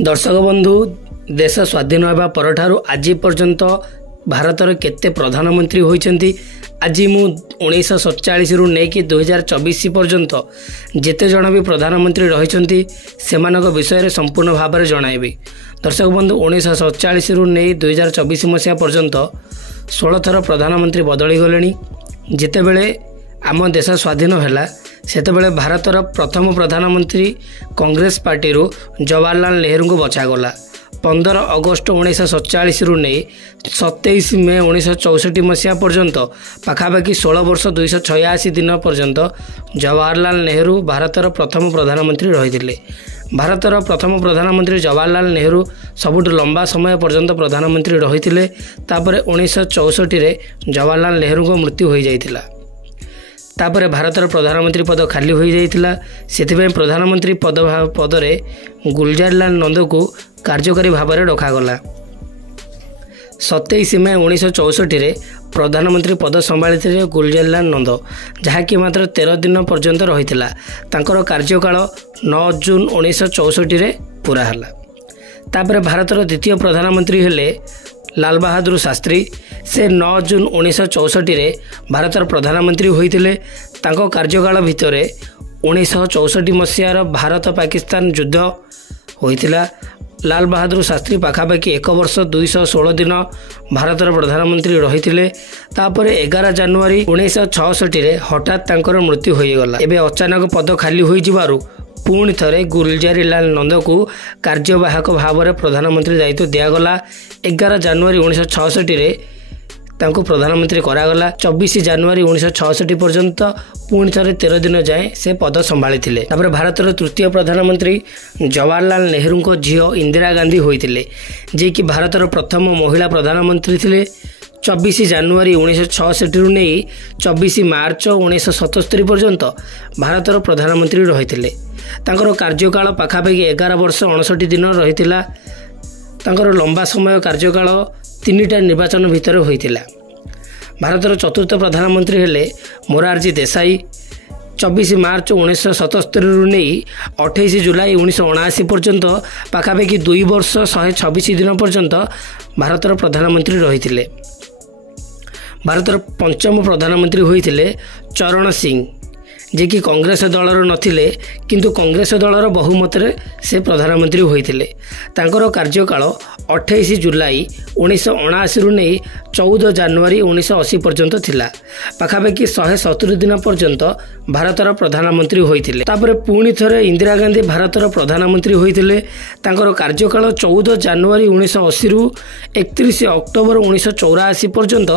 दर्शक बंधु देश स्वाधीन होगा परठारु आज पर्यंत भारतर केते प्रधानमंत्री होइचंती आज मु 1947 रु नेकी 2024 पर्यंत जेते जण भी प्रधानमंत्री रहिचंती सेमानक विषय रे संपूर्ण भाव में जणाइबी। दर्शक बंधु 1947 रु नै 2024 मसिया पर्यंत 16 थर प्रधानमंत्री बदली गलेनी। जेते बेले आम देश स्वाधीन हैला सेतेबेले भारतर प्रथम प्रधानमंत्री कांग्रेस पार्टी रु जवाहरलाल नेहरू को बचागला। 15 अगस्त 1947 रु नै 27 मे 1964 मसीहा पर्यंत पाखापाखि 16 वर्ष 286 दिन पर्यंत जवाहरलाल नेहरू भारतर प्रथम प्रधानमंत्री रही। भारतर प्रथम प्रधानमंत्री जवाहरलाल नेहरू सबुठ लंबा समय पर्यंत प्रधानमंत्री रही। तापर 1964 रे जवाहरलाल नेहरू को मृत्यु हो जाइतिला। तापर भारतर प्रधानमंत्री पद खाली हो जाइतिला। सेथिबे प्रधानमंत्री पदरे गुलजारीलाल नंद को कार्यकारी भाव में रखागला। 27 मे 1964 रे प्रधानमंत्री पद संभाली गुलजारीलाल नंद, जहाँकि मात्र 13 दिन पर्यंत रही। तांकर कार्यकाल 9 जून 1964 रे पूरा हला। तापर भारतर द्वितीय प्रधानमंत्री हेले लाल बहादुर शास्त्री। से 9 जून 1964 रे भारतर प्रधानमंत्री होइतिले। तांको कार्यकाल भितर 1964 मसीहार भारत पाकिस्तान युद्ध होइतिला। लाल बहादुर शास्त्री पाखापाखि 1 वर्ष 216 दिन भारतर प्रधानमंत्री रही। तापर 11 जनवरी 1966 रे हठात तांकर मृत्यु होईगला। एबे अचानक पद खाली होई जिबारु पुणी थरे गुलजारीलाल नंद को कार्यवाहक भाव में प्रधानमंत्री दायित्व दिगला। 11 जनवरी 1966 रे तांको प्रधानमंत्री करागला। 24 जनवरी 1966 पर्यंत पुणी थरे 13 दिन जाए से पद संभाली थिले। तापर भारतर तृतीय प्रधानमंत्री जवाहरलाल नेहरू को झील इंदिरा गांधी होइतिले, जे कि भारतर प्रथम महिला प्रधानमंत्री थिले। 24 जनवरी 1966 रु नै 24 मार्च 1977 पर्यंत भारतर प्रधानमंत्री रही। तांकर कार्यकाल पाखापाखि 11 वर्ष 59 दिन रही। तांकर लंबा समय कार्यकाल 3टा निर्वाचन भितर होइतिला। भारतर चतुर्थ प्रधानमंत्री हेले मोरारजी देसाई। 24 मार्च 1977 रु नै 28 जुलाई 1979 पर्यंत पाखापाखि 2 वर्ष 126 दिन पर्यंत भारतर प्रधानमंत्री रही। भारतर पंचम प्रधानमंत्री होइतिले चरण सिंह, जे कि कांग्रेस दलर नथिले, किंतु कांग्रेस दलर बहुमत रे से प्रधानमंत्री होइतिले। तांकर कार्यकाल 28 जुलाई 1979 रु नै 14 जनवरी 1980 पर्यंत थिला। पाखापाखि 170 दिन पर्यंत भारतर प्रधानमंत्री होइतिले। तापर पुणी थरे इंदिरा गांधी भारतर प्रधानमंत्री होइतिले। तांकर कार्यकाल 14 जनवरी 1980 रु 31 अक्टोबर 1984 पर्यंत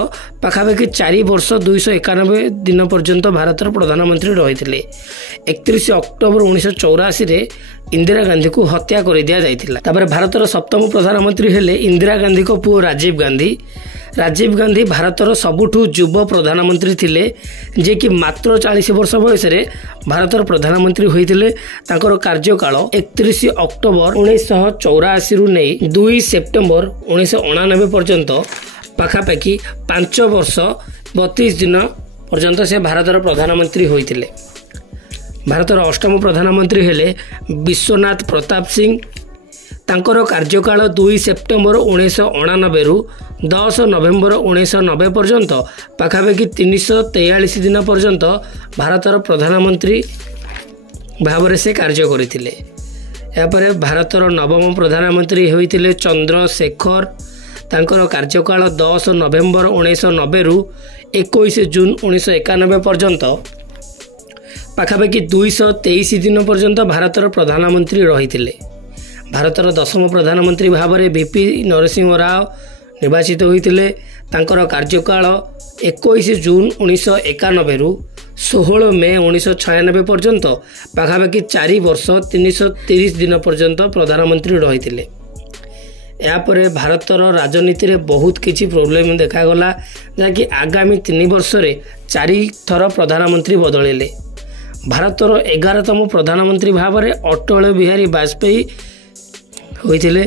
पाखापाखि 4 वर्ष 291 दिन पर्यंत भारतर प्रधानमंत्री रही। 31 अक्टोबर 1984 रे इंदिरा गांधी को हत्या कर दिया जाइतिला। तापर भारतर सप्तम प्रधानमंत्री हेले इंदिरा गांधी को पुओ राजीव गांधी। राजीव गांधी भारतर सबुठु युव प्रधानमंत्री थिले, जे कि मात्र 40 वर्ष बयस रे भारतर प्रधानमंत्री होइतिले। तांकर कार्यकाल 31 अक्टोबर 1984 रु नै 2 सेप्टेम्बर 1989 पर्यंत पाखापाखि 5 वर्ष 32 दिन पर्यंत से भारतर प्रधानमंत्री होइतिले। भारतर अष्टम प्रधानमंत्री हेले विश्वनाथ प्रताप सिंह। तांकर कार्यकाल 2 सेप्टेम्बर 1989 रु 10 नवेम्बर 1990 पर्यंत पाखापाखि 343 दिन पर्यंत भारतर प्रधानमंत्री भाव में से कार्य करथिले। यापर भारतर नवम प्रधानमंत्री होइतिले चंद्रशेखर। तांकर कार्यकाल 10 नवेम्बर 1990 रु 21 जून 1991 पर्यंत पाखापाखि 223 दिन पर्यंत भारतर प्रधानमंत्री रही। भारतर दशम प्रधानमंत्री भाव में वीपी नरसिंह राव निर्वाचित होइतिले। तांकर कार्यकाल 21 जून 1991 रु 16 मे 1996 पर्यंत पाखापाखि 4 वर्ष 330 दिन पर्यंत प्रधानमंत्री रही। यापर भारतर राजनीति रे बहुत किछि प्रोब्लेम देखागला, जहाँकि आगामी 3 वर्ष रे 4 थर प्रधानमंत्री बदलिले। भारतर 11तम प्रधानमंत्री भाव में अटल बिहारी वाजपेयी होइतिले।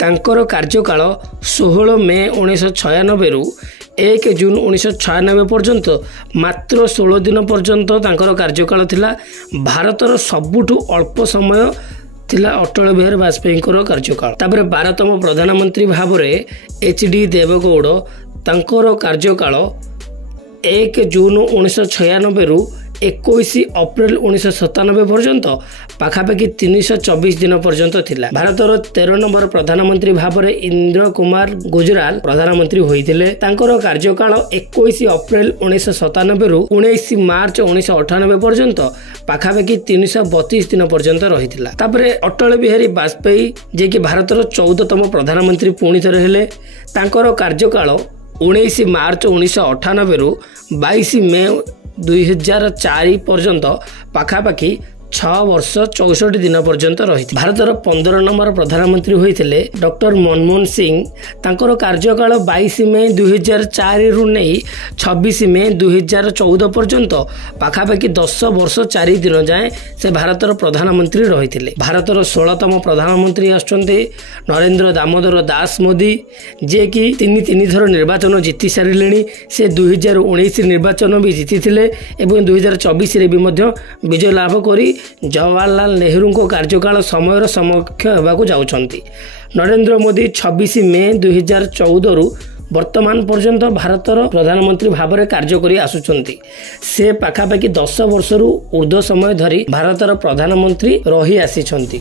तांकर कार्यकाल 16 मे 1996 रु 1 जून 1996 पर्यंत मात्र 16 दिन पर्यंत तांकर कार्यकाल थिला। भारतर सबुठु अल्प समय थिला अटल बिहारी वाजपेयी कार्यकाल। तापर 12तम प्रधानमंत्री भाव में एचडी देवगौड़ तांकर कार्यकाल 1 जून 1996 रु 21 अप्रैल 1997 पर्यंत पाखापाखि 324 दिन पर्यंत थिला। भारतर 13 नंबर प्रधानमंत्री भाव में इंद्र कुमार गुजराल प्रधानमंत्री होइथिले। तांकर कार्यकाल 21 अप्रैल 1997 रु 19 मार्च 1998 पर्यंत पाखापाखि 332 दिन पर्यंत रहिथिला। तापरे अटल बिहारी वाजपेयी जे कि भारतर 14तम प्रधानमंत्री पुणी थरे हेले। तांकर कार्यकाल 19 मार्च 1998 रु 22 मे 2004 पर्यंत पाखापाखि 6 वर्ष 64 दिन पर्यंत रही। भारतर 15 नंबर प्रधानमंत्री होइथिले डॉक्टर मनमोहन सिंह। तांकर कार्यकाल 22 मई 2004 रु नहीं 26 मई 2014 पर्यंत पाखापाखि 10 वर्ष 4 दिन जाए से भारतर प्रधानमंत्री रही। भारतर 16तम प्रधानमंत्री आछंती नरेंद्र दामोदर दास मोदी जे कि तीन थर निर्वाचन जीति सारे। से 2019 निर्वाचन भी जीति एवं 2024 रे भी मध्य विजय लाभ करी जवाहरलाल नेहरू को कार्यकाल समय समक्ष होगाकू जाउछंती। नरेंद्र मोदी 26 मई 2014 रु वर्तमान पर्यंत भारतर प्रधानमंत्री भाव में कार्य करी आसुचंती। से पाखापाखि 10 वर्ष ऊर्ध्व समय धरी भारतर प्रधानमंत्री रही आसीचंती।